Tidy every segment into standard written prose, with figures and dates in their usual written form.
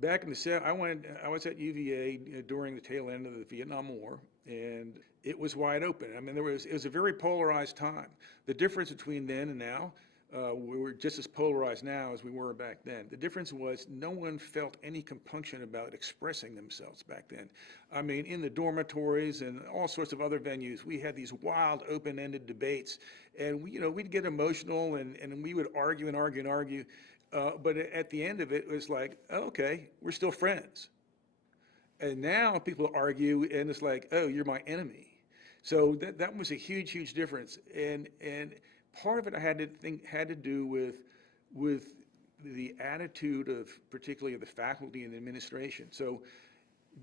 Back in the I was at UVA during the tail end of the Vietnam War, and it was wide open. I mean, it was a very polarized time. The difference between then and now, we were just as polarized now as we were back then. The difference was no one felt any compunction about expressing themselves back then. I mean, in the dormitories and all sorts of other venues, we had these wild, open-ended debates, and we'd get emotional, and we would argue and argue and argue. But at the end of it, it was like, oh, okay, we're still friends. And now people argue, and it's like, oh, you're my enemy. So that was a huge, huge difference. And part of it I had to do with the attitude of particularly of the faculty and the administration. So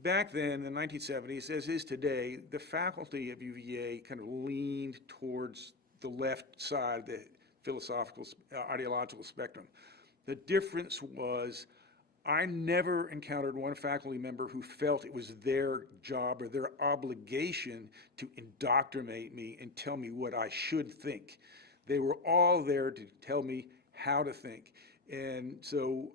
back then, in the 1970s, as is today, the faculty of UVA kind of leaned towards the left side of the philosophical, ideological spectrum. The difference was I never encountered one faculty member who felt it was their job or their obligation to indoctrinate me and tell me what I should think. They were all there to tell me how to think. And so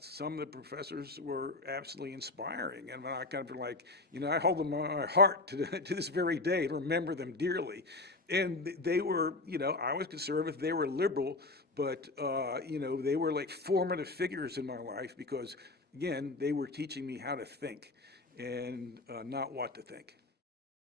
some of the professors were absolutely inspiring. And I kind of like, I hold them on my heart to this very day, remember them dearly. And they were, I was conservative, they were liberal, but, they were like formative figures in my life because, again, they were teaching me how to think and not what to think.